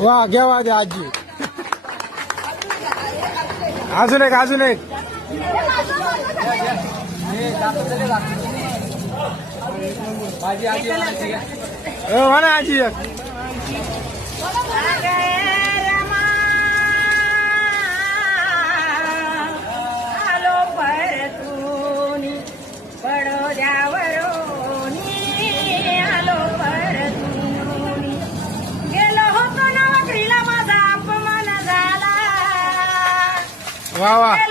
वा घ्या द्या आजी. अजून एक अजून एक. म्हणा आजी एक. वा वा.